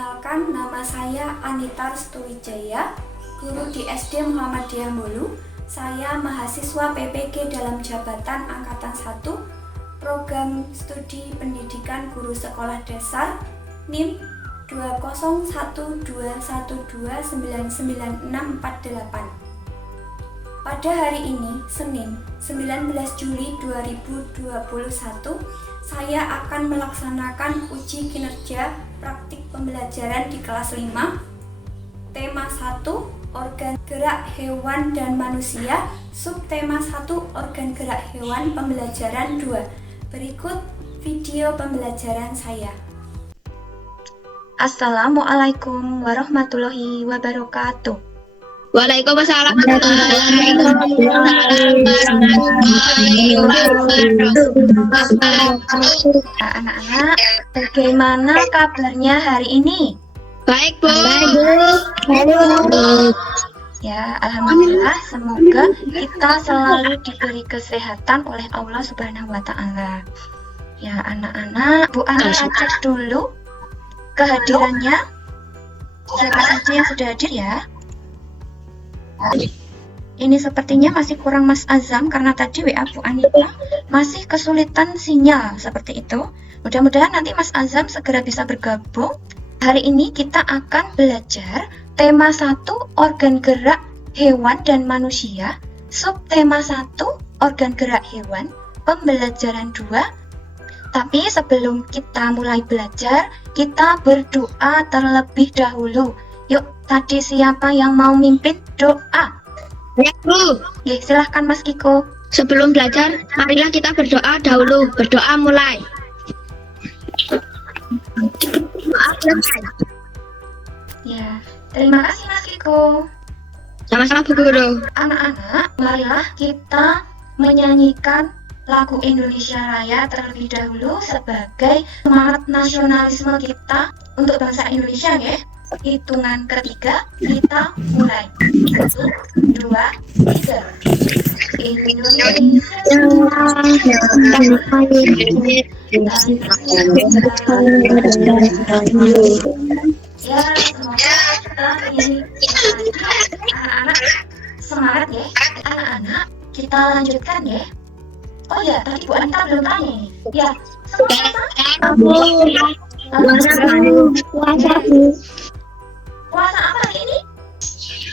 Perkenalkan, nama saya Anita Restuwijaya, guru di SD Muhammadiyah Mulu. Saya mahasiswa PPG dalam jabatan Angkatan 1, Program Studi Pendidikan Guru Sekolah Dasar, NIM 20121299648. Pada hari ini, Senin 19 Juli 2021, saya akan melaksanakan uji kinerja praktik pembelajaran di kelas 5. Tema 1, organ gerak hewan dan manusia. Subtema 1, organ gerak hewan, pembelajaran 2. Berikut video pembelajaran saya. Assalamualaikum warahmatullahi wabarakatuh. Waalaikumsalam. Anak-anak, bagaimana kabarnya hari ini? Baik, Bu. Ya, alhamdulillah, semoga kita selalu diberi kesehatan oleh Allah Subhanahu wa Ta'ala. Ya, anak-anak, Bu Ana cek dulu kehadirannya. Siapa saja yang sudah hadir ya? Ini sepertinya masih kurang Mas Azam karena tadi WA Bu Anita masih kesulitan sinyal seperti itu. Mudah-mudahan nanti Mas Azam segera bisa bergabung. Hari ini kita akan belajar tema 1, organ gerak hewan dan manusia. Subtema 1, organ gerak hewan, pembelajaran 2. Tapi sebelum kita mulai belajar, kita berdoa terlebih dahulu. Yuk, tadi siapa yang mau mimpin doa? Ya, Bu. Ya, silahkan Mas Kiko. Sebelum belajar, marilah kita berdoa dahulu. Berdoa mulai. Ya, terima kasih Mas Kiko. Sama-sama, Bu Guru. Anak-anak, marilah kita menyanyikan lagu Indonesia Raya terlebih dahulu sebagai semangat nasionalisme kita untuk bangsa Indonesia ya. Hitungan ketiga, kita mulai. 1, 2, 3. Indonesia ya, semoga setelah ini anak-anak semangat ya. Anak-anak, kita lanjutkan ya. Oh ya, tadi Bu Anita belum tanya nih. Ya, puasa apa hari ini?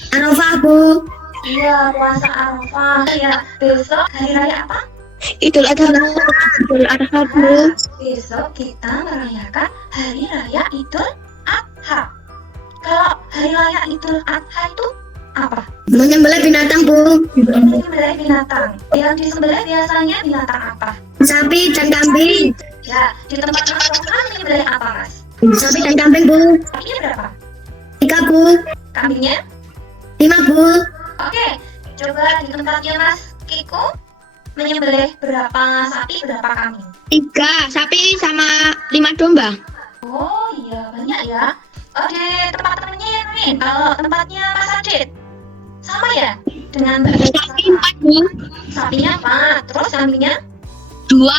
Arafah, Bu. Iya, puasa Arafah. Ya, besok hari raya apa? Idul Adha, Bu. Besok kita merayakan hari raya Idul Adha. Kalau hari raya Idul Adha itu apa? Menyembelih binatang, Bu. Menyembelih binatang. Yang disembelih biasanya binatang apa? Sapi dan kambing. Ya, di tempat Mas Rohan menyembelih apa, Mas? Sapi dan kambing, Bu. Sapinya berapa? 3, Bu. Kambingnya? 5, Bu. Oke, coba di tempatnya Mas Kiko menyembelih berapa sapi, berapa kambing? 3 sapi sama 5 domba. Oh iya, banyak ya. Oh, di tempat temennya yang lain, kalau tempatnya Mas Adit sama ya? Dengan Sapi 4, Bu. sapinya 4, terus kambingnya? 2.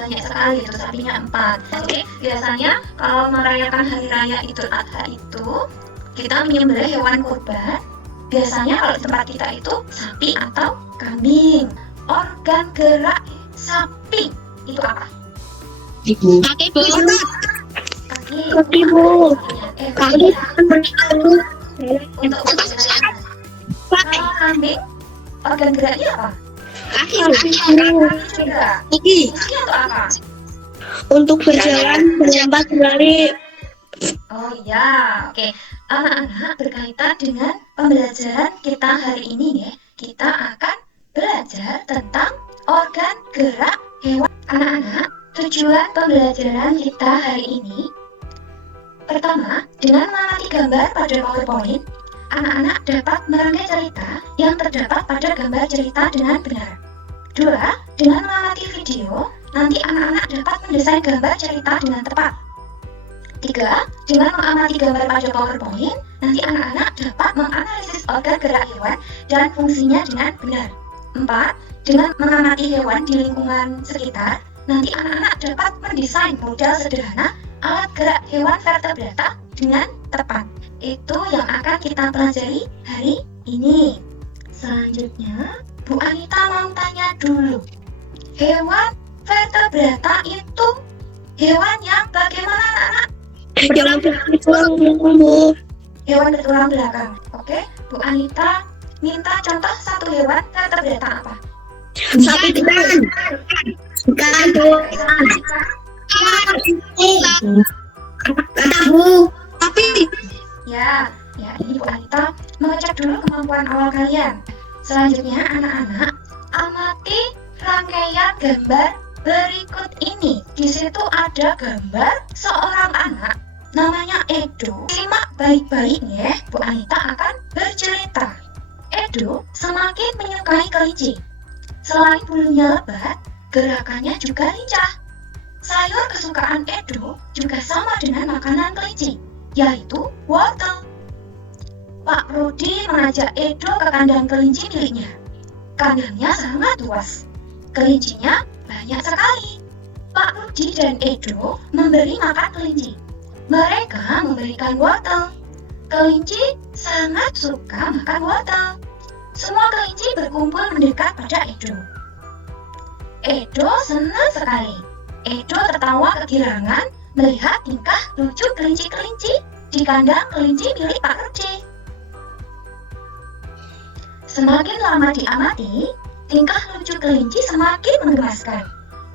Banyak sekali, terus sapinya 4. Jadi biasanya kalau merayakan hari raya Idul Adha itu kita menyembelih hewan kurban. Biasanya kalau di tempat kita itu sapi atau kambing. Organ gerak sapi itu apa? Kaki, Bu. Kaki, Bu. Kaki. Untuk berjalan. Kalau kambing, organ geraknya apa? Kaki, Kaki juga. Kaki. Ini untuk apa? Untuk berjalan, melompat, berlari. Oh iya, oke. Anak-anak, berkaitan dengan pembelajaran kita hari ini ya, kita akan belajar tentang organ gerak hewan. Anak-anak, tujuan pembelajaran kita hari ini, pertama, dengan mengamati gambar pada PowerPoint, anak-anak dapat merangkai cerita yang terdapat pada gambar cerita dengan benar. 2. Dengan mengamati video, nanti anak-anak dapat mendesain gambar cerita dengan tepat. 3. Dengan mengamati gambar pada PowerPoint, nanti anak-anak dapat menganalisis organ gerak hewan dan fungsinya dengan benar. 4. Dengan mengamati hewan di lingkungan sekitar, nanti anak-anak dapat mendesain model sederhana alat gerak hewan vertebrata dengan tepat. Itu yang akan kita pelajari hari ini. Selanjutnya, Bu Anita mau tanya dulu. Hewan vertebrata itu hewan yang bagaimana anak-anak? Bertulang belakang, Bu. Hewan bertulang belakang. Oke, Bu Anita minta contoh satu hewan vertebrata apa? Sapi ikan. Ikan, Bu. Kata, Bu. Sapi. Ya, ini Bu Anita mengecek dulu kemampuan awal kalian. Selanjutnya, anak-anak amati rangkaian gambar berikut ini. Di situ ada gambar seorang anak namanya Edo. Simak baik-baik ya, Bu Anita akan bercerita. Edo semakin menyukai kelinci. Selain bulunya lebat, gerakannya juga lincah. Sayur kesukaan Edo juga sama dengan makanan kelinci, yaitu wortel. Pak Rudi mengajak Edo ke kandang kelinci miliknya. Kandangnya sangat luas. Kelincinya banyak sekali. Pak Rudi dan Edo memberi makan kelinci. Mereka memberikan wortel. Kelinci sangat suka makan wortel. Semua kelinci berkumpul mendekat pada Edo. Edo senang sekali. Edo tertawa kegirangan melihat tingkah lucu kelinci-kelinci di kandang kelinci milik Pak Rudi. Semakin lama diamati, tingkah lucu kelinci semakin menggemaskan.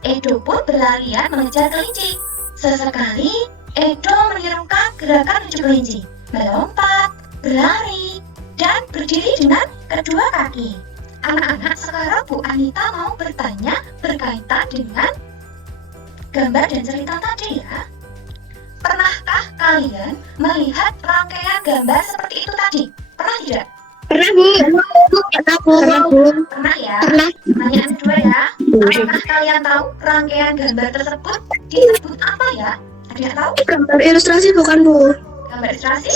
Edo pun berlarian mengejar kelinci. Sesekali, Edo menirukan gerakan lucu kelinci, melompat, berlari, dan berdiri dengan kedua kaki. Anak-anak, sekarang Bu Anita mau bertanya berkaitan dengan gambar dan cerita tadi ya. Pernahkah kalian melihat rangkaian gambar seperti itu tadi? Pernah tidak? Pernah, Bu. Pernah, Bu. Pernah ya? Pernah. Pertanyaan kedua ya. Apakah kalian tahu rangkaian gambar tersebut disebut apa ya? Ada yang tahu? Gambar ilustrasi bukan, Bu? Gambar ilustrasi?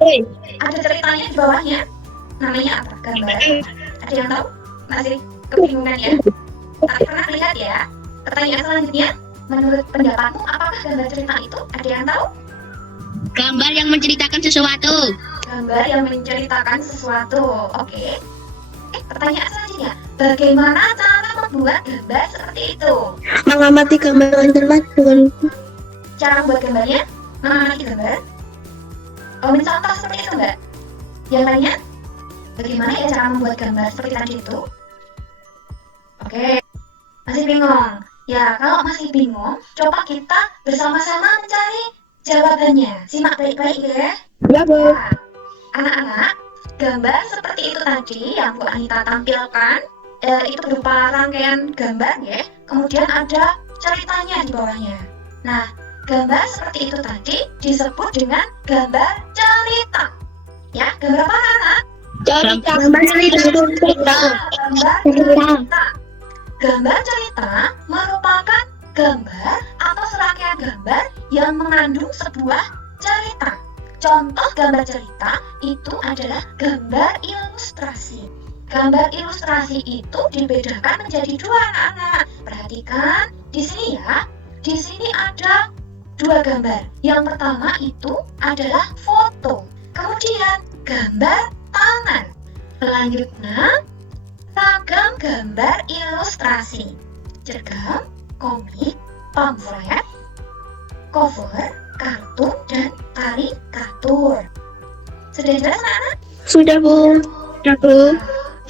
Hey. Ada ceritanya di bawahnya. Namanya apa? Gambar. Ada yang tahu? Masih kebingungan ya? Tapi pernah lihat ya? Pertanyaan selanjutnya, menurut pendapatmu apakah gambar cerita itu? Ada yang tahu? Gambar yang menceritakan sesuatu. Gambar yang menceritakan sesuatu. Oke. Pertanyaan selanjutnya, bagaimana cara membuat gambar seperti itu? Mengamati gambar internet bukan? Cara membuat gambarnya? Mengamati gambar? Oh, mencontoh seperti itu enggak? Yang lainnya? Bagaimana ya cara membuat gambar seperti tadi itu? Oke. Masih bingung? Ya, kalau masih bingung, coba kita bersama-sama mencari jawabannya. Simak baik-baik ya. Ya, Bu. Nah, anak-anak, gambar seperti itu tadi yang Bu Anita tampilkan, itu berupa rangkaian gambar ya. Kemudian ada ceritanya di bawahnya. Nah, gambar seperti itu tadi disebut dengan gambar cerita. Ya, gambar apa anak? Cerita. Gambar cerita. Gambar cerita. Gambar cerita merupakan gambar atau serangkaian gambar yang mengandung sebuah cerita. Contoh gambar cerita itu adalah gambar ilustrasi. Gambar ilustrasi itu dibedakan menjadi dua anak-anak. Perhatikan di sini ya. Di sini ada dua gambar. Yang pertama itu adalah foto. Kemudian gambar tangan. Selanjutnya ragam gambar ilustrasi. Cergam, komik, pamflet, cover, kartun, dan karikatur. Sudah jelas anak-anak? Sudah, Bu. Sudah, Bu.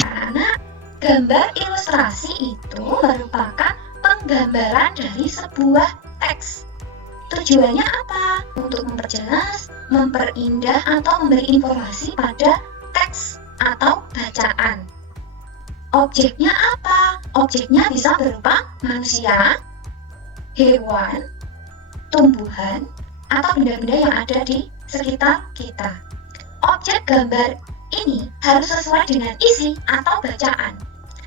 Anak-anak, gambar ilustrasi itu merupakan penggambaran dari sebuah teks. Tujuannya apa? Untuk memperjelas, memperindah, atau memberi informasi pada teks atau bacaan. Objeknya apa? Objeknya bisa berupa manusia, hewan, tumbuhan, atau benda-benda yang ada di sekitar kita. Objek gambar ini harus sesuai dengan isi atau bacaan.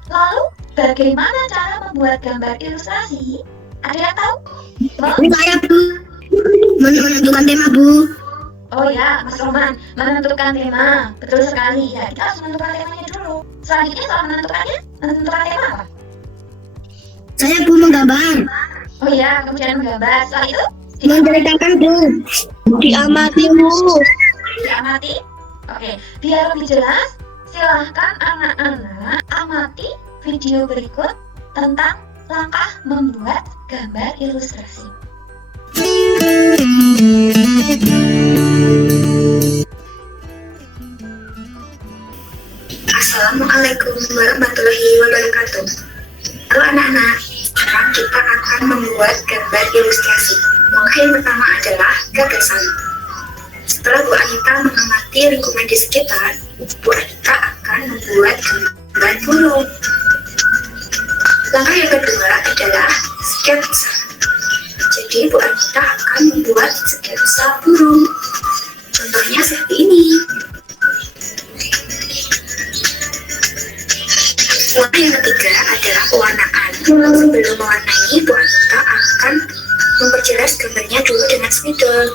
Lalu, bagaimana cara membuat gambar ilustrasi? Ada yang tahu? Ini saya, Bu. Menentukan tema, Bu. Oh ya, Mas Roman, menentukan tema. Betul sekali. Ya, kita harus menentukan temanya dulu. Selanjutnya setelah menentukannya, menentukan tema apa? Saya, Bu, menggambar. Oh ya, kemudian menggambar. Setelah itu, Menceritakan Bu. Diamati Bu. Diamati? Oke, biar lebih jelas, silahkan anak-anak amati video berikut tentang langkah membuat gambar ilustrasi. Assalamualaikum warahmatullahi wabarakatuh. Halo anak-anak, sekarang kita akan membuat gambar ilustrasi. Langkah yang pertama adalah gagasan. Setelah Bu Anita mengamati lingkungan di sekitar, Bu Anita akan membuat gambar burung. Langkah yang kedua adalah sketsa. Jadi Bu Anita akan membuat sketsa burung. Contohnya seperti ini. Langkah yang ketiga adalah pewarnaan. Sebelum mewarnai, Bu Anita akan memperjelas gambarnya dulu dengan spidol.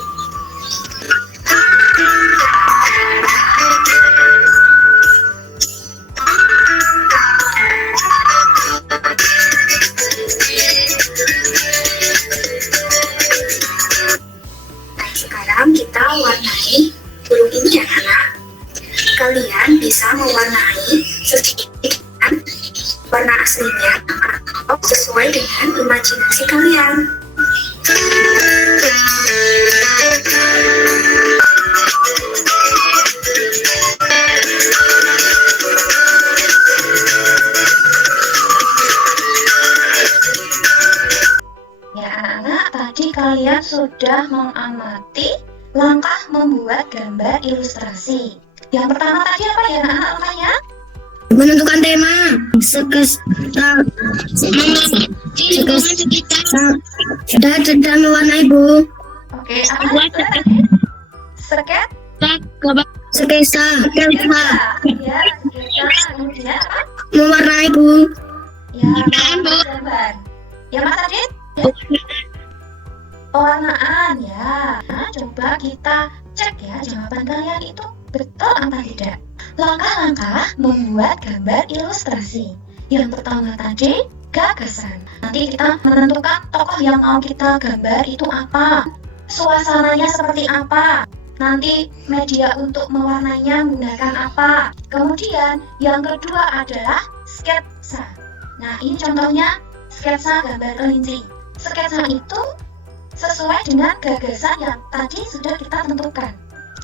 Nah, sekarang kita warnai burung ini ya anak. Kalian bisa mewarnai sedikit warna aslinya atau sesuai dengan imajinasi kalian. Ya anak-anak, tadi kalian sudah mengamati langkah membuat gambar ilustrasi. Yang pertama tadi apa ya anak-anak langkahnya? Menentukan tema. Sudah mewarnai Bu. Oke, apa itu tadi? Sketsa. Ya, sketsa. Kemudian apa? Mewarnai Bu. Ya, gambar. Ya Mas Adit? Pewarnaan ya. Nah, coba kita cek ya jawaban kalian itu betul apa tidak. Langkah-langkah membuat gambar ilustrasi. Yang pertama tadi, gagasan. Nanti kita menentukan tokoh yang mau kita gambar itu apa. Suasananya seperti apa. Nanti media untuk mewarnainya menggunakan apa. Kemudian yang kedua adalah sketsa. Nah, ini contohnya sketsa gambar kelinci. Sketsa itu sesuai dengan gagasan yang tadi sudah kita tentukan.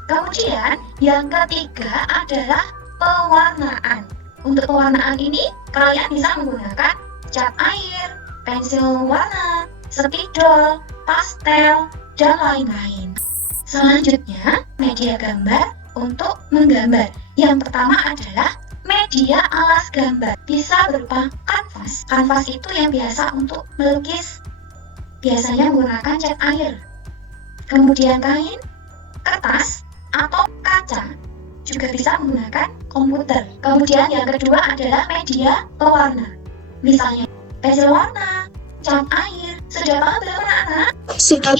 Kemudian yang ketiga adalah pewarnaan. Untuk pewarnaan ini kalian bisa menggunakan cat air, pensil warna, spidol, pastel, dan lain-lain. Selanjutnya media gambar untuk menggambar. Yang pertama adalah media alas gambar. Bisa berupa kanvas. Kanvas itu yang biasa untuk melukis. Biasanya menggunakan cat air. Kemudian kain, kertas, atau kaca, juga bisa menggunakan komputer. Kemudian yang kedua adalah media pewarna, misalnya pensil warna, cat air. Sudah paham belum anak-anak? Sudah.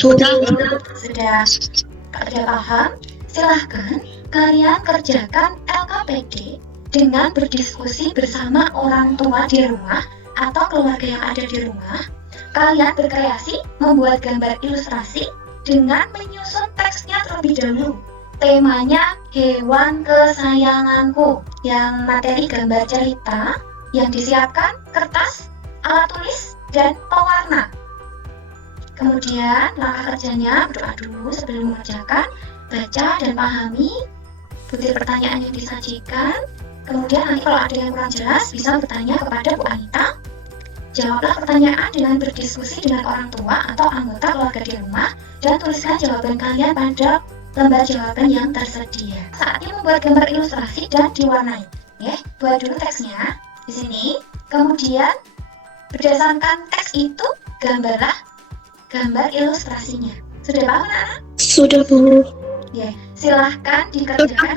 Kalau sudah paham, silahkan kalian kerjakan LKPD dengan berdiskusi bersama orang tua di rumah atau keluarga yang ada di rumah. Kalian berkreasi membuat gambar ilustrasi dengan menyusun teksnya terlebih dahulu. Temanya hewan kesayanganku. Yang materi gambar cerita yang disiapkan kertas, alat tulis, dan pewarna. Kemudian langkah kerjanya berdoa dulu sebelum mengerjakan, baca dan pahami butir pertanyaan yang disajikan. Kemudian nanti kalau ada yang kurang jelas bisa bertanya kepada Bu Anita. Jawablah pertanyaan dengan berdiskusi dengan orang tua atau anggota keluarga di rumah dan tuliskan jawaban kalian pada lembar jawaban yang tersedia. Saatnya membuat gambar ilustrasi dan diwarnai. Buat dulu teksnya di sini. Kemudian berdasarkan teks itu gambarlah gambar ilustrasinya. Sudah paham anak-anak? Sudah Bu. Silahkan dikerjakan.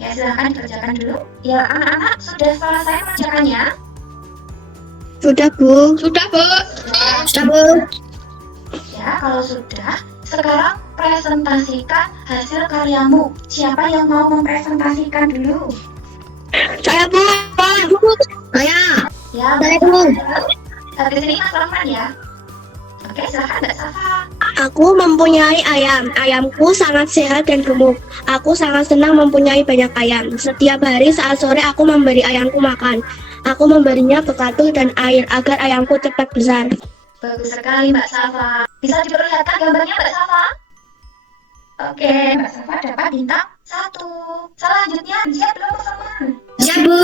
Silahkan dikerjakan dulu. Ya anak-anak sudah selesai mengerjakannya? Sudah Bu. Ya, kalau sudah, sekarang presentasikan hasil karyamu. Siapa yang mau mempresentasikan dulu? Saya Bu. Saya. Ya, Saya Bu. habis ini Mas Rahman ya. Oke, silakan Mbak Safa. Aku mempunyai ayam. Ayamku sangat sehat dan gemuk. Aku sangat senang mempunyai banyak ayam. Setiap hari saat sore aku memberi ayamku makan. Aku memberinya bekatul dan air agar ayamku cepat besar. Bagus sekali Mbak Safa. Bisa diperlihatkan gambarnya Mbak Safa? Oke, Mbak Safa dapat bintang 1. Selanjutnya, siap belum teman-teman? Ya Bu,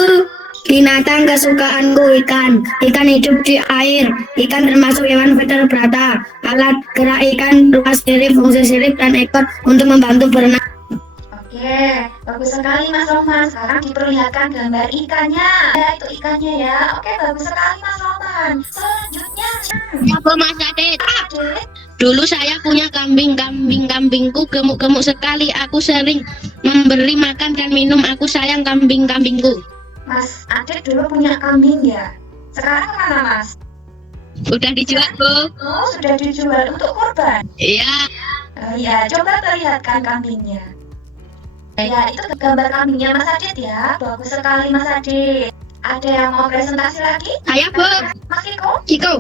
binatang kesukaanku ikan. Ikan hidup di air. Ikan termasuk hewan vertebrata. Alat gerak ikan, ruas sirip, fungsi sirip, dan ekor untuk membantu berenang. Oke, bagus sekali Mas Rohman. Sekarang diperlihatkan gambar ikannya. Ya, itu ikannya ya. Oke, bagus sekali Mas Rohman. Selanjutnya, Ya Bu Mas Adit. Adit. Dulu saya punya kambingku gemuk-gemuk sekali. Aku sering memberi makan dan minum. Aku sayang kambingku. Mas Adit dulu punya kambing ya? Sekarang mana Mas? Udah dijual Bu. Oh, sudah dijual untuk kurban. Iya. Ya, coba perlihatkan kambingnya. Ya, itu gambar kambingnya Mas Adit ya. Bagus sekali Mas Adit. Ada yang mau presentasi lagi? Saya Bu. Mas Kiko? Kiko.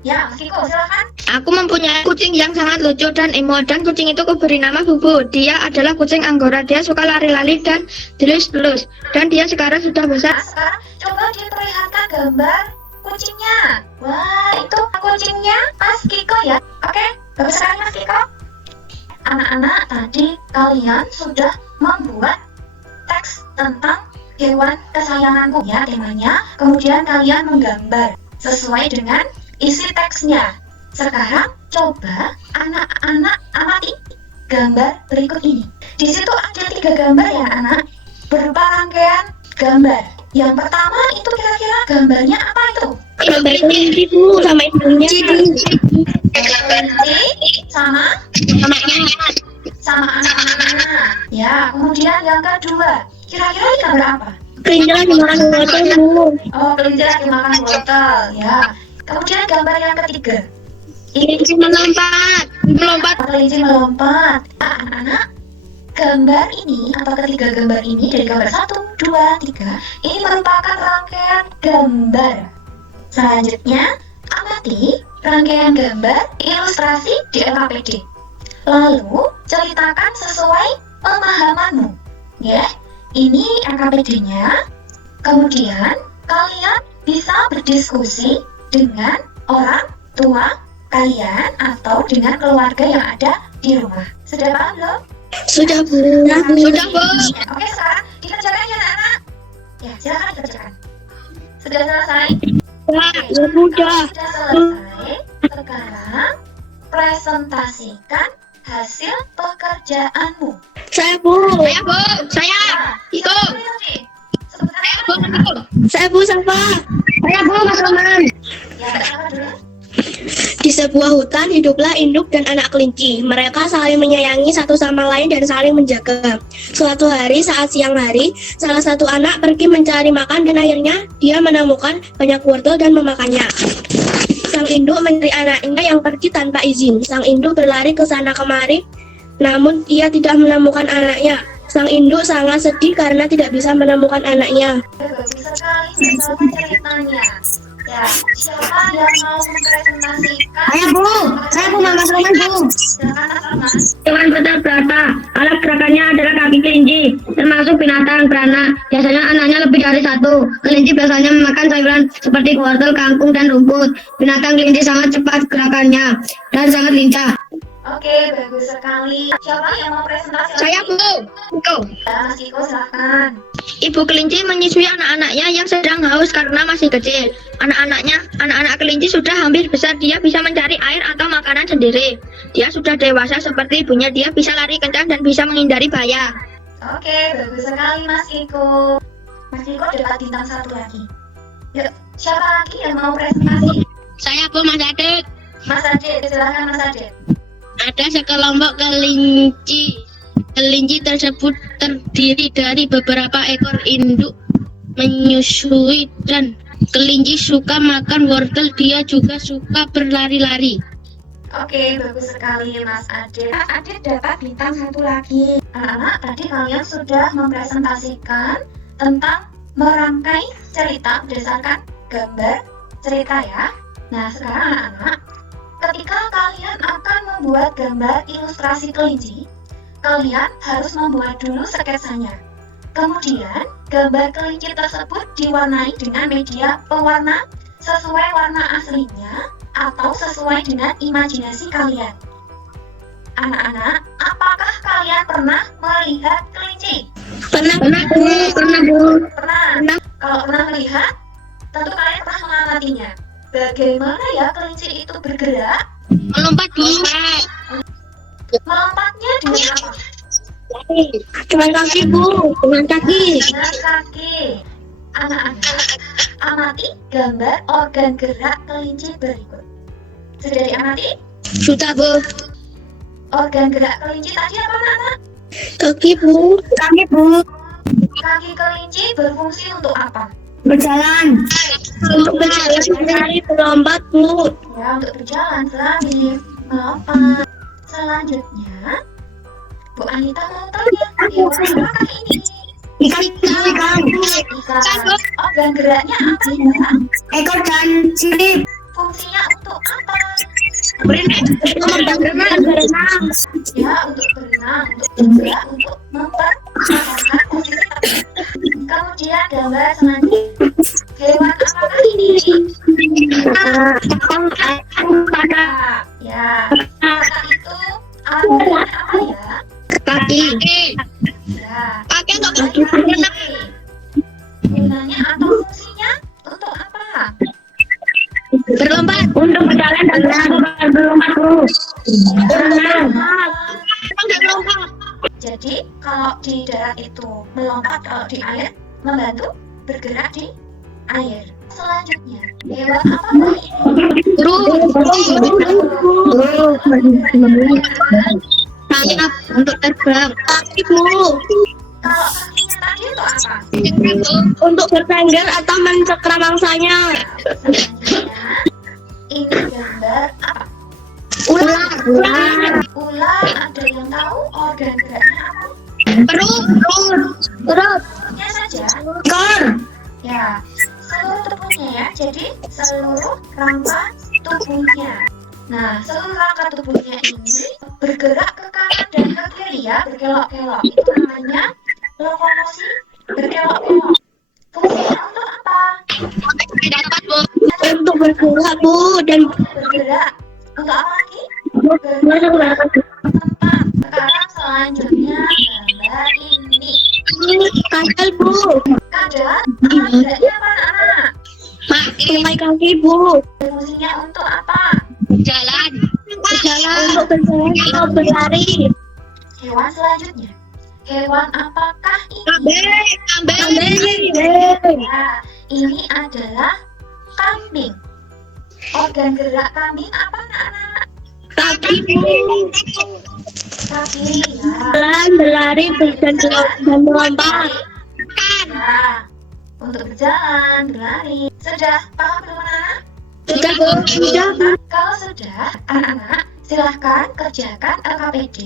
Ya, Mas Kiko silakan. Aku mempunyai kucing yang sangat lucu dan imut, dan kucing itu kuberi nama Bubu. Dia adalah kucing Anggora. Dia suka lari-lari dan telus-telus. Dan dia sekarang sudah besar. Nah, sekarang coba diperlihatkan gambar kucingnya. Wah, itu kucingnya Mas Kiko ya. Oke, bagus sekali Mas Kiko. Anak-anak, tadi kalian sudah membuat teks tentang hewan kesayanganku ya temanya. Kemudian kalian menggambar sesuai dengan isi teksnya. Sekarang coba anak-anak amati gambar berikut ini. Di situ ada 3 gambar ya anak, berupa rangkaian gambar. Yang pertama itu kira-kira gambarnya apa itu? Gambar kelinci Bu, sama ibunya. Kelinci sama anak-anaknya. Ya, kemudian yang kedua, kira-kira ini gambar apa? Kelinci lagi makan wortel Bu. Oh, kelinci lagi makan wortel ya. Kemudian gambar yang ketiga, Kelinci melompat. kelinci melompat. Anak-anak, gambar ini atau ketiga gambar ini dari gambar 1, 2, 3 ini merupakan rangkaian gambar. Selanjutnya, amati rangkaian gambar ilustrasi di LKPD. Lalu, ceritakan sesuai pemahamanmu. Ya, ini LKPD-nya. Kemudian, kalian bisa berdiskusi dengan orang tua kalian atau dengan keluarga yang ada di rumah. Sudah paham belum? Sudah Bu. Sudah Bu. Oke, sekarang dikerjakan ya anak-anak. Ya, silakan dikerjakan. Sudah selesai? Ya sudah. Sudah selesai. Sekarang presentasikan hasil pekerjaanmu. Saya Bu. Saya. Iko. Sebentar. Saya Bu Safa. Saya Bu Mas Roman. Ya, siapa dulu? Di sebuah hutan hiduplah induk dan anak kelinci. Mereka saling menyayangi satu sama lain dan saling menjaga. Suatu hari saat siang hari, salah satu anak pergi mencari makan dan akhirnya dia menemukan banyak wortel dan memakannya. Sang induk mencari anaknya yang pergi tanpa izin. Sang induk berlari ke sana kemari, namun ia tidak menemukan anaknya. Sang induk sangat sedih karena tidak bisa menemukan anaknya. Bagus sekali bersama ceritanya. Ya, siapa yang mau mempresentasikan? Saya Bu Mas Roman Bu. Silakan Mas. Hewan vertebrata. Alat gerakannya adalah kaki kelinci, termasuk binatang beranak. Biasanya anaknya lebih dari 1. Kelinci biasanya memakan sayuran seperti wortel, kangkung, dan rumput. Binatang kelinci sangat cepat gerakannya dan sangat lincah. Oke, bagus sekali. Siapa yang mau presentasi? Saya Bu. Iko. Ya, Mas Kiko silakan. Ibu kelinci menyusui anak-anaknya yang sedang haus karena masih kecil. Anak-anak kelinci sudah hampir besar. Dia bisa mencari air atau makanan sendiri. Dia sudah dewasa seperti ibunya. Dia bisa lari kencang dan bisa menghindari bahaya. Oke, bagus sekali Mas Kiko. Mas Kiko dapat bintang 1 lagi. Yuk, siapa lagi yang mau presentasi? Saya Bu Mas Adit. Mas Adit, silakan Mas Adit. Ada sekelompok kelinci. Kelinci tersebut terdiri dari beberapa ekor induk menyusui dan kelinci suka makan wortel. Dia juga suka berlari-lari. Oke, bagus sekali Mas Adit. Mas Adit dapat bintang 1 lagi. Anak-anak, tadi kalian sudah mempresentasikan tentang merangkai cerita berdasarkan gambar cerita ya. Nah, sekarang anak-anak, ketika kalian akan membuat gambar ilustrasi kelinci, kalian harus membuat dulu sketsanya. Kemudian, gambar kelinci tersebut diwarnai dengan media pewarna sesuai warna aslinya atau sesuai dengan imajinasi kalian. Anak-anak, apakah kalian pernah melihat kelinci? Pernah, Pernah, Bu. Pernah. Kalau pernah melihat, tentu kalian pernah mengamatinya. Bagaimana ya kelinci itu bergerak? Melompat, Bu. Melompatnya dengan apa? dengan kaki Bu, dengan kaki. Dengan kaki. Anak-anak, amati gambar organ gerak kelinci berikut. Sudah diamati? Sudah Bu. Organ gerak kelinci tadi apa, anak-anak? Kaki Bu. Kaki, Bu. Kaki kelinci berfungsi untuk apa? Berjalan. Untuk berjalan, berlari, berlompat Bu. Ya, untuk berjalan, selari, melompat. Selanjutnya, Bu Anita mau tanya, hewan apakah ini? Ikan. Ikan. Organ geraknya apa ya? Ekor dan sirip. Fungsinya untuk apa? Berenang. Ya, untuk berenang, untuk juga untuk mempertahankan posisi tertentu. Kemudian gambar selanjutnya. Hewan apakah ini? Kata. Ya. Kata itu alat geraknya apa ya? Kaki. Ya. Kaki untuk Gunanya atau fungsinya untuk apa? berlompat. Untuk berjalan dan berlompat terus. Jadi kalau di darat itu melompat, kalau di air membantu bergerak di air. Selanjutnya, hewan apa ini? Sayap untuk terbang. Kaki Bu. Kalau kakinya tadi itu apa? Untuk bertengger atau mencekram mangsanya. Selanjutnya, ini gambar apa? Ular. Ular, ada yang tahu organ geraknya apa? Perut. Tubuhnya saja. Ekor. Ya, seluruh tubuhnya ya. Jadi seluruh rangka tubuhnya. Nah, seluruh rangka tubuhnya ini bergerak ke kanan dan ke kiri ya, berkelok-kelok. Itu namanya lokomosi berkelok-kelok. Fungsinya untuk apa? Untuk bergerak Bu dan Bergerak. Untuk apa lagi? Bergerak tempat. Sekarang selanjutnya gambar ini. kadal Bu. Kadal, alat geraknya apa anak-anak? Pakai kaki Bu. Fungsinya untuk apa? Jalan. Untuk berjalan atau berlari. Hewan selanjutnya. Hewan apakah ini? Kambing. Ya, ini adalah kambing. Organ gerak kambing apa anak-anak? Kaki Bu. Kaki ya. Jalan, berlari, dan melompat. Ya, untuk berjalan, berlari. Sudah paham belum anak-anak? Sudah Bu. Sudah. Kalau sudah, anak-anak silahkan kerjakan LKPD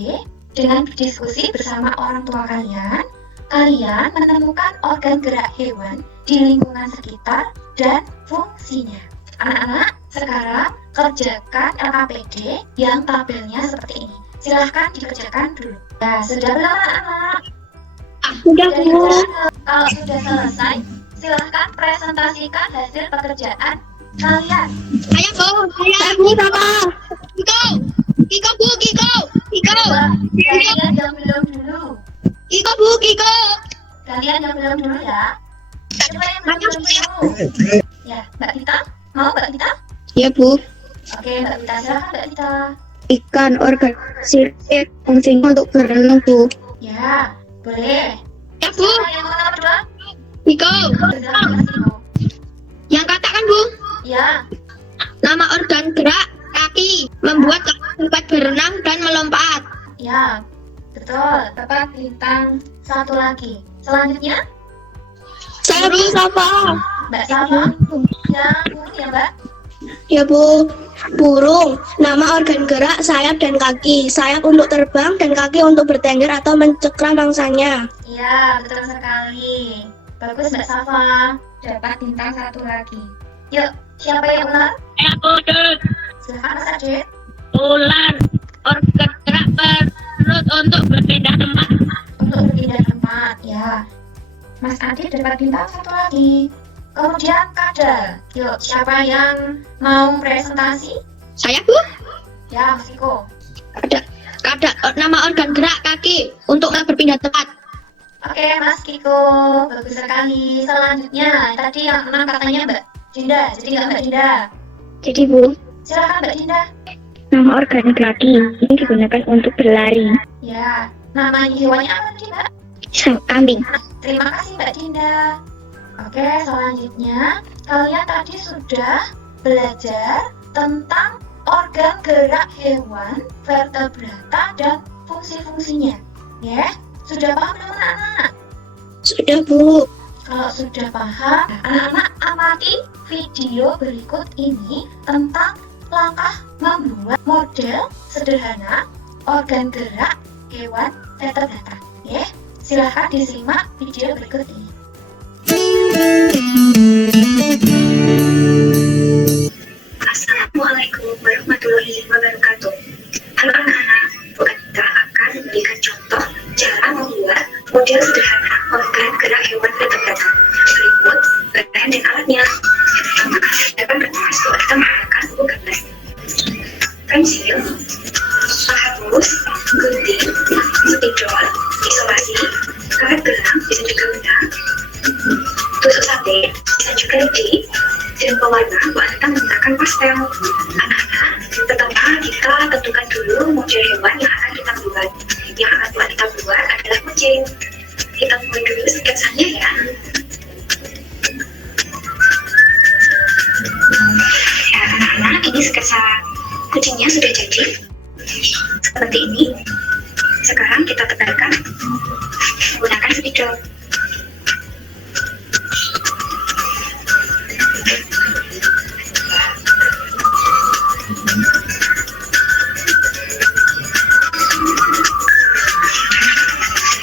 dengan berdiskusi bersama orang tua kalian. Kalian menemukan organ gerak hewan di lingkungan sekitar dan fungsinya. Anak-anak, sekarang kerjakan LKPD yang tabelnya seperti ini. Silahkan dikerjakan dulu. Ya, sudah belum anak-anak? Sudah Sudah Bu. dikerjakan? Kalau sudah selesai, silahkan presentasikan hasil pekerjaan kalian. Ayo, Bu. Saya Bu sama. Kiko, Bu. Coba, kalian yang belum dulu. Kiko, Bu. Kalian yang belum dulu ya. Coba yang belum dulu. Ya, Mbak Tita. Mau Mbak Tita? Ya, Bu. Oke, Mbak Tita. Silahkan Mbak Tita. Ikan organ sirip fungsinya untuk berenang, Bu. Ya, boleh. Ya, Bu. Siapa yang mau nomor 2? Kiko. Silahkan Mas Timo. Yang katakan, Bu. Ya, Nama organ gerak kaki membuat tempat berenang dan melompat. ya. Betul, tepat bintang satu lagi. Selanjutnya, Saya Bu sama. Mbak Salma. Ya, burung ya Mbak. Ya Bu. Burung. Nama organ gerak sayap dan kaki. Sayap untuk terbang dan kaki untuk bertengger atau mencekram mangsanya. Iya, betul sekali. Bagus Mbak Safa. Dapat bintang satu lagi. Yuk, siapa yang ulang? Silakan Mas Adit. Ular, organ gerak perut untuk berpindah tempat. Untuk berpindah tempat, ya. Mas Adit dapat bintang 1 lagi. Kemudian kadal. Yuk, siapa yang mau presentasi? Saya, Bu. Ya, Mas Iko. Ada nama organ gerak kaki untuk berpindah tempat. Oke, Mas Kiko, bagus sekali. Selanjutnya, tadi yang 6 katanya Mbak Dinda, jadi nggak Mbak Dinda. Jadi, Bu, Silakan Mbak Dinda. nama organ kaki ini digunakan untuk berlari. Ya, nama hewannya apa tadi Mbak? Kambing. Terima kasih Mbak Dinda. Oke, selanjutnya kalian tadi sudah belajar tentang organ gerak hewan, vertebrata, dan fungsi-fungsinya. Ya, sudah paham belum anak-anak? Sudah, Bu. Kalau sudah paham, anak-anak amati video berikut ini tentang langkah membuat model sederhana organ gerak hewan vertebrata. Ya, silahkan disimak video berikut ini. Assalamualaikum warahmatullahi wabarakatuh. Halo anak-anak, kita akan memberikan contoh cara membuat model sederhana organ gerak hewan vertebrata. Berikut bahan dan alatnya. Pertama, dapat kertas untuk kita menggunakan buku gambar, pensil, hapus, gunting, spidol, isolasi, karet gelang bisa juga benang, tusuk sate bisa juga lidi, dan pewarna buat kita menggunakan pastel. Anak-anak, pertama kita tentukan dulu model hewan yang akan kita buat. Yang akan kita buat adalah kucing. Kita mulai dulu sketsanya ya. Ya anak-anak, ini sketsa kucingnya sudah jadi seperti ini. Sekarang kita tebarkan menggunakan spidol.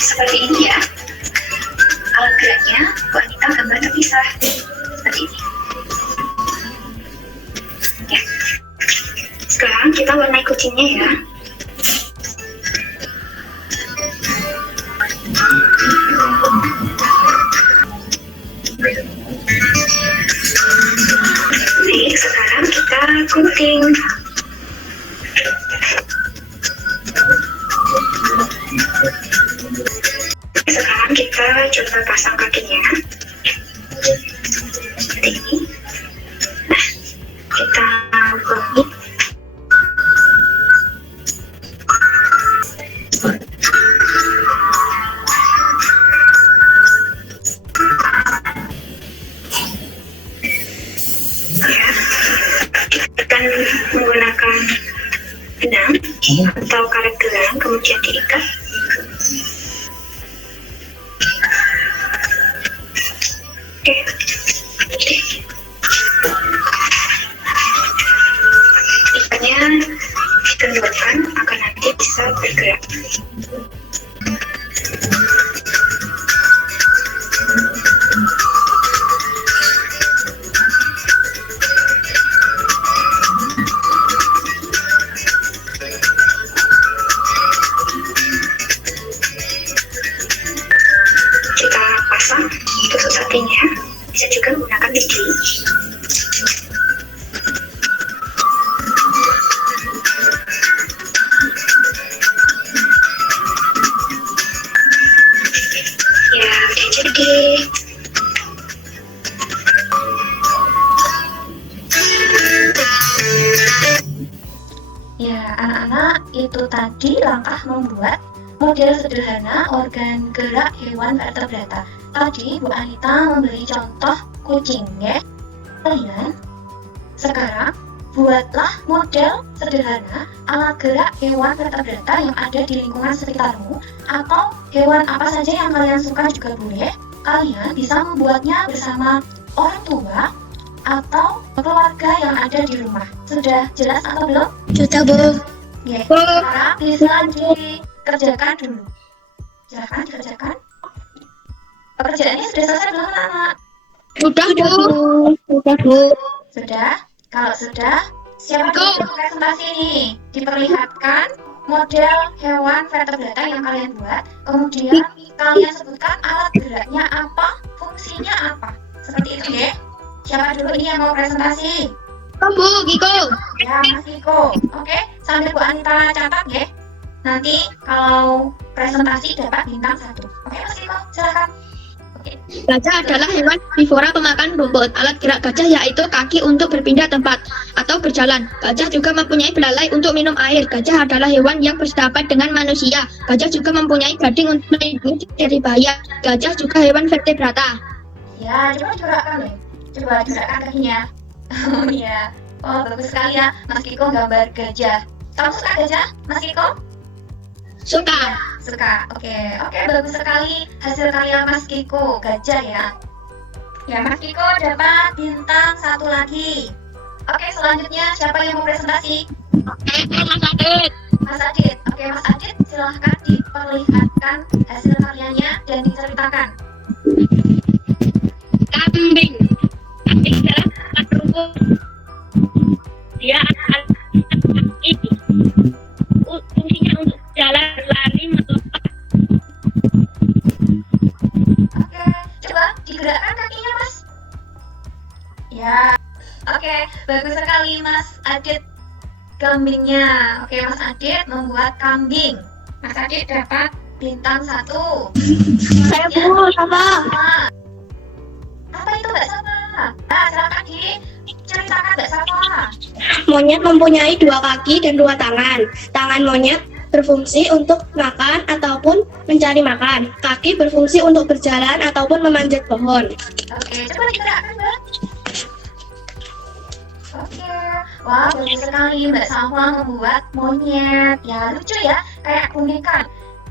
Seperti ini ya. Alat geraknya wanita gambar terpisah seperti ini. Ya. Sekarang kita warnai kucingnya ya. Baik, sekarang kita gunting. Sekarang kita coba pasang kakinya seperti ini. Nah, kita buat. Ya, kita akan menggunakan benang atau karet gelang, kemudian diikat. Oke. Ikatnya dikendorkan agar nanti bisa bergerak. Kita pasang tusuk satenya, bisa juga menggunakan lidi. Ya, udah jadi. Ya, anak-anak, itu tadi langkah membuat model sederhana organ gerak hewan vertebrata. Tadi Bu Anita memberi contoh kucing, ya. Kalian sekarang buatlah model sederhana alat gerak hewan vertebrata yang ada di lingkungan sekitarmu, atau hewan apa saja yang kalian suka juga boleh. Kalian bisa membuatnya bersama orang tua atau keluarga yang ada di rumah. Sudah jelas atau belum? Sudah, Bu. Ya, sekarang bisa dikerjakan dulu. Silahkan dikerjakan. Pekerjaannya sudah selesai belum anak-anak? Sudah, Bu. Sudah, Bu. Sudah? Kalau sudah, Siapa dulu yang mau presentasi nih? Diperlihatkan model hewan vertebrata yang kalian buat, kemudian kalian sebutkan alat geraknya apa, fungsinya apa. Seperti itu ya. Siapa dulu nih yang mau presentasi? Bu, Giko. Ya, Mas Kiko. Oke, sambil Bu Anita catat ya. Nanti kalau presentasi dapat bintang 1. Oke, Mas Kiko, silakan. Oke. Gajah adalah hewan herbivora pemakan rumput. Alat gerak gajah yaitu kaki untuk berpindah tempat atau berjalan. Gajah juga mempunyai belalai untuk minum air. Gajah adalah hewan yang bersahabat dengan manusia. Gajah juga mempunyai gading untuk melindungi dari bahaya. Gajah juga hewan vertebrata. Ya, coba gerakkan deh. Coba gerakkan kakinya. Oh iya. Oh, bagus sekali ya. Mas Kiko gambar gajah. Kamu suka gajah, Mas Kiko? Suka. Suka. Oke, bagus sekali hasil karya Mas Kiko, gajah ya. Ya, Mas Kiko dapat bintang 1 lagi. Oke, selanjutnya siapa yang mau presentasi? Mas Adit. Mas Adit. Oke, Mas Adit, silahkan diperlihatkan hasil karyanya dan diceritakan. Kambing. Kambing adalah tempat rumput. Dia adalah kaki. Fungsinya untuk jalan, berlari, melompat. Oke, coba digerakkan kakinya, Mas. Ya. Oke, bagus sekali Mas Adit kambingnya. Oke, Mas Adit membuat kambing. Mas Adit dapat bintang 1. Saya Bu, sama. Apa itu Mbak Safa? Nah, silakan diceritakan Mbak Safa. Monyet mempunyai 2 kaki dan 2 tangan. Tangan monyet berfungsi untuk makan ataupun mencari makan. Kaki berfungsi untuk berjalan ataupun memanjat pohon. Oke, coba digerakkan Mbak. Oke, wah bagus sekali Mbak Safa membuat monyet. Ya lucu ya, kayak boneka.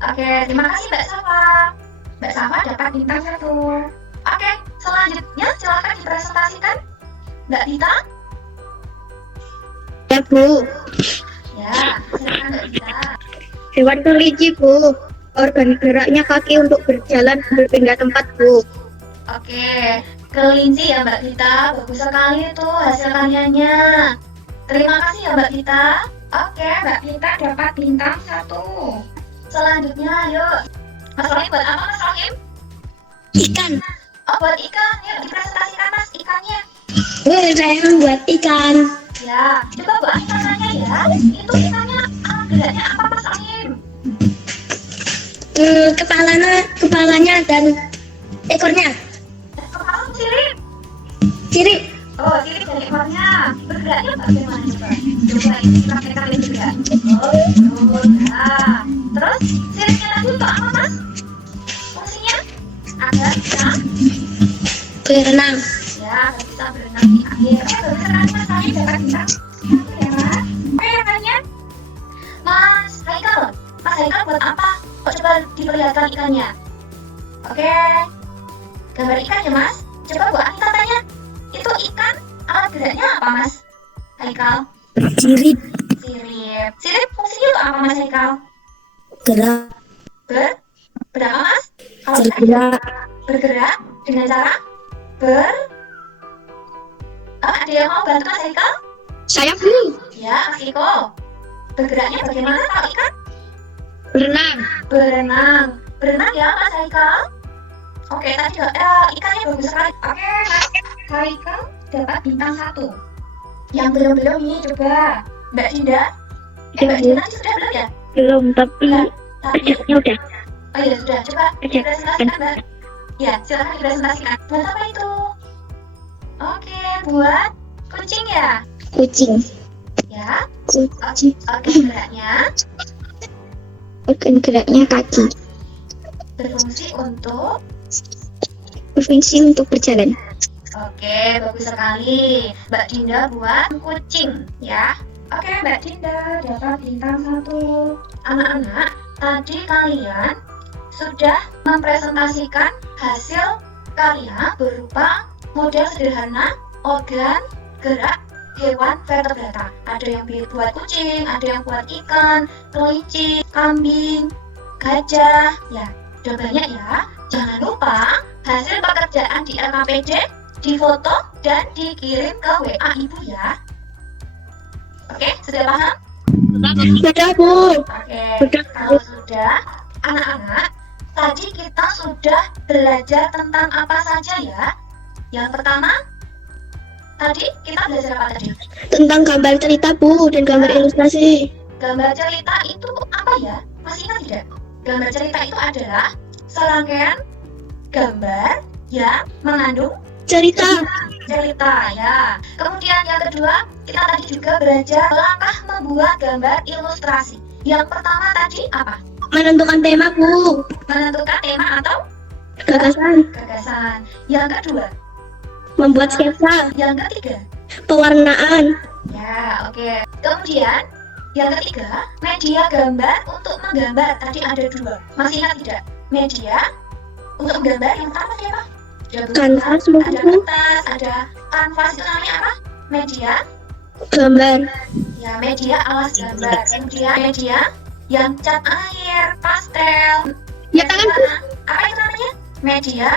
Oke, terima kasih Mbak Safa. Mbak Safa dapat bintang 1. Oke, selanjutnya silakan dipresentasikan Mbak Dita. Ya Bu, Ya, silakan Mbak Dita. hewan kelinci Bu. Organ geraknya kaki untuk berjalan berpindah tempat Bu. Oke, kelinci ya Mbak Dita. Bagus sekali tuh hasil karyanya. Terima kasih ya Mbak Dita. Oke, Mbak Dita dapat bintang 1. Selanjutnya, yuk. Mas Rohim buat apa Mas Rohim? Ikan. Oh, buat ikan. Yuk dipresentasikan Mas ikannya. Bu, saya membuat ikan. Ya, coba Bu Anita tanya ya. Itu ikannya geraknya apa Mas Rohim? Kepalanya dan ekornya. Kepala sirip. Sirip. Oh, sirip dan ekornya. Bergeraknya bagaimana coba? Coba ini praktekkan juga. Oh, nah. Terus siripnya tadi untuk apa Mas? Fungsinya agar bisa Berenang. ya bisa berenang di air. Bagus sekali Mas Rohim dapat bintang. Ya Mas. Yang lainnya Mas Haikal. Mas Haikal buat apa? Kok coba diperlihatkan ikannya? Oke. Gambar ikan ya Mas. Coba Bu Anita tanya. Itu ikan alat geraknya apa Mas Haikal? Sirip. Sirip. Sirip fungsinya untuk apa Mas Haikal? Gerak. Berapa Mas? Kalau ikan Bergerak. bergerak dengan cara ada yang mau bantu Mas Haikal? Saya Bu. Ya, Mas Iko. Bergeraknya bagaimana kalau ikan? Berenang. Berenang. Berenang ya Mas Haikal? Oke, tadi ikannya bagus sekali. Oke, Mas Haikal dapat bintang 1. Yang belum ini coba Mbak Dinda. Mbak Dinda tadi sudah belum ya? Belum, tapi Tapi kecilnya udah. oh iya sudah. Coba dipresentasikan Mbak. Ya, silakan dipresentasikan. Buat apa itu? Oke, buat kucing ya? Kucing. Ya. Kucing. Oke, geraknya Organ geraknya kaki. berfungsi untuk Berfungsi untuk berjalan. Oke, bagus sekali. Mbak Dinda buat kucing, ya. Oke, Mbak Dinda dapat bintang 1. Anak-anak, tadi kalian sudah mempresentasikan hasil karya berupa model sederhana organ gerak hewan vertebrata. Ada yang buat kucing, ada yang buat ikan, kelinci, kambing, gajah. Ya, udah banyak ya. Jangan lupa hasil pekerjaan di LKPD difoto dan dikirim ke WA Ibu ya. Oke, sudah paham? Sudah, Bu. Oke, Sudah. kalau sudah, anak-anak, tadi kita sudah belajar tentang apa saja ya? Yang pertama, tadi kita belajar apa tadi? Tentang gambar cerita, Bu, dan gambar ilustrasi. Gambar cerita itu apa ya? Masih ingat tidak? Gambar cerita itu adalah serangkaian gambar yang mengandung Cerita. ya. Kemudian yang kedua, kita tadi juga belajar langkah membuat gambar ilustrasi. Yang pertama tadi apa? Menentukan tema, Bu. Menentukan tema atau Gagasan. Yang kedua, Membuat sketsa. yang ketiga. Pewarnaan. Ya, oke. Kemudian yang ketiga, media gambar untuk menggambar. Tadi ada dua. Masih ingat tidak? Media untuk menggambar yang pertama tadi apa? Ada Kanvas, ada buku. kertas, ada kanvas. Itu namanya apa? Media. Gambar. Ya, media alas gambar. Kemudian media yang cat air, pastel. Ya, media tangan. warna. Apa itu namanya? Media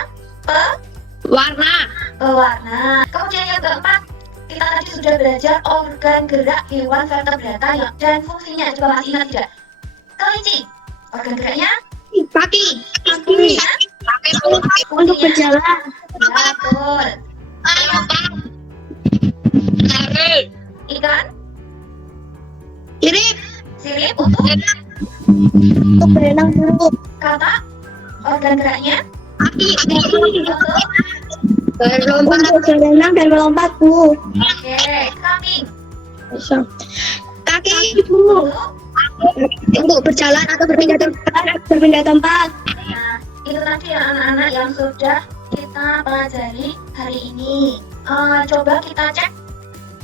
Warna. pewarna. Kemudian yang keempat, kita tadi sudah belajar organ gerak hewan vertebrata dan fungsinya. Coba masih ingat tidak? Kelinci, organ geraknya, Kaki. fungsinya, Untuk berjalan. ya betul. Ikan, Irip. sirip untuk Untuk berenang dulu. kata, organ geraknya, Kaki. untuk Untuk berenang dan melompat, Bu. oke, kambing, Kaki, Bu. untuk Untuk berjalan atau berpindah tempat. nah, itu tadi ya anak-anak yang sudah kita pelajari hari ini. Coba kita cek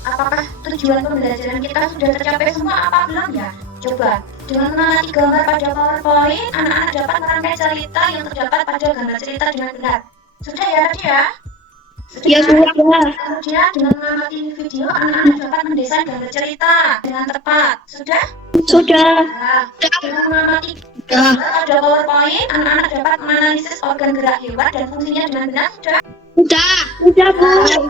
apakah tujuan pembelajaran kita sudah tercapai semua apa belum ya? Coba dengan mengamati gambar pada PowerPoint, anak-anak dapat merangkai cerita yang terdapat pada gambar cerita dengan benar. Sudah ya tadi ya? Sudah. Ya, sudah. Kemudian dengan mengamati video, anak-anak dapat mendesain gambar cerita dengan tepat. Sudah? Sudah. Nah, dengan mengamati gambar pada PowerPoint, anak-anak dapat menganalisis organ gerak hewan dan fungsinya dengan benar. Sudah? Sudah, Bu.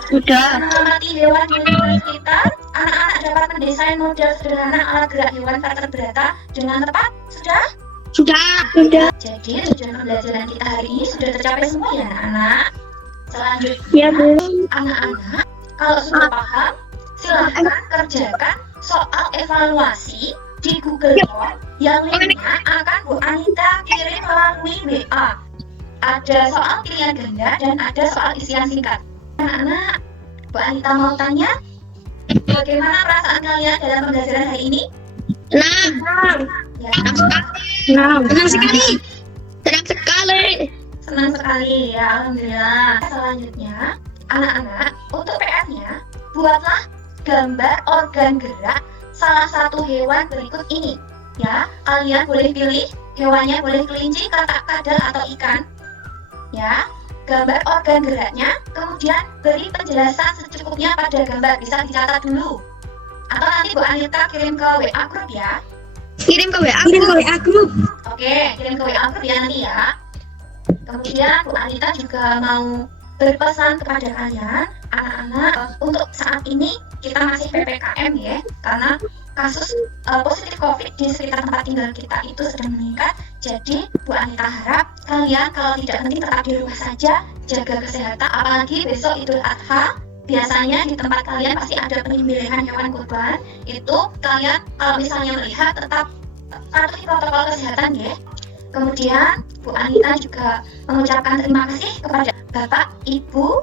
Sudah. Dengan mengamati hewan di lingkungan sekitar, anak-anak dapat mendesain model sederhana alat gerak hewan vertebrata dengan tepat. Sudah? Sudah. Jadi tujuan pembelajaran kita hari ini sudah tercapai semua ya anak-anak. Selanjutnya, Ya, Bu. anak-anak, kalau sudah paham, silahkan kerjakan soal evaluasi di Google Form yang linknya akan Bu Anita kirim melalui WA. Ada soal pilihan ganda dan ada soal isian singkat. Anak-anak, Bu Anita mau tanya, bagaimana perasaan kalian dalam pembelajaran hari ini? Ya, Senang sekali. senang sekali ya, alhamdulillah. Selanjutnya, anak-anak, untuk PR-nya, buatlah gambar organ gerak salah satu hewan berikut ini. Ya, kalian boleh pilih hewannya, boleh kelinci, katak, kadal, atau ikan. Ya, gambar organ geraknya, kemudian beri penjelasan secukupnya pada gambar, bisa dicatat dulu. Atau nanti Bu Anita kirim ke WA group ya. Kirim ke WA group. Oke, kirim ke WA group ya nanti ya. Kemudian Bu Anita juga mau berpesan kepada kalian, anak-anak, untuk saat ini kita masih PPKM ya, karena kasus positif COVID di sekitar tempat tinggal kita itu sedang meningkat. Jadi Bu Anita harap kalian kalau tidak penting tetap di rumah saja, jaga kesehatan, apalagi besok Idul Adha. Biasanya di tempat kalian pasti ada penyembelihan hewan kurban. Itu kalian kalau misalnya melihat tetap patuhi protokol kesehatan ya. Kemudian Bu Anita juga mengucapkan terima kasih kepada Bapak Ibu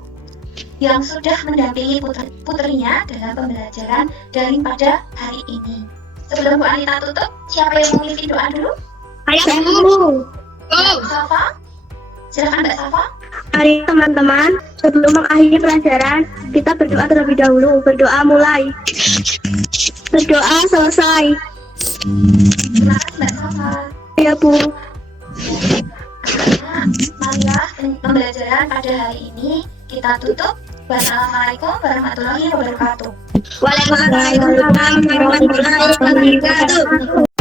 yang sudah mendampingi putrinya dalam pembelajaran daring pada hari ini. Sebelum Bu Anita tutup, siapa yang mau memimpin doa dulu? Saya, Bu. Mbak Safa? Silakan Mbak Safa. Mari teman-teman, sebelum mengakhiri pelajaran, kita berdoa terlebih dahulu. Berdoa mulai. Berdoa selesai. Terima kasih Mbak Safa. Ya, Bu. Nah, marilah pembelajaran pada hari ini kita tutup. Wassalamualaikum warahmatullahi wabarakatuh. Waalaikumsalam warahmatullahi wabarakatuh.